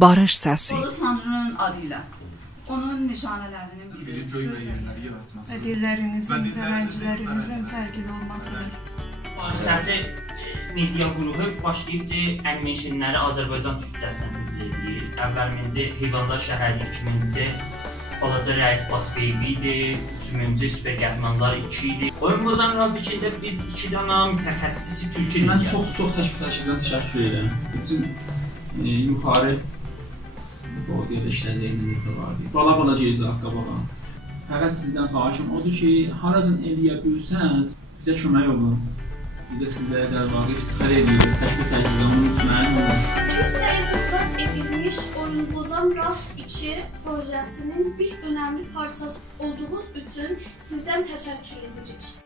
Barış səsi. Ulu Tanrının adıyla. Onun nişanələrinin biri. Göy və yerləri yaratması. Və dillərinizin, fərəncilərinizin fərqli olmasıdır. Barış səsi media qrupu başlayıb animationləri Azərbaycan türkçəsindən yükləyir. Əvvəlminci Heyvanlar şəhəri, 2000-ci Balaca Rəis Bas Baby idi, 3-cü Süper Qəhrəmanlar 2 idi. Oyun bozan grafikində biz 2 dənə mütəxəssisi türk idik. Mən çox təşkilatdan təşəkkür edirəm. Bütün yuxarı bölgədə işləyəcəyiniz vardı. Bala ceyzaq qabağa. Fəqət sizdən xahişim odur ki, haracan eləyə bilsəniz, bizə kömək olun. Biz də sizlərə dərvağı iftixar ediyoruz. Təşkilatdan unutmayın olun. Türkcəyə toplas edilmiş Oyun bozan Raf 2 projesinin bir önemli parçası olduğunuz üçün sizdən təşəkkür edirik.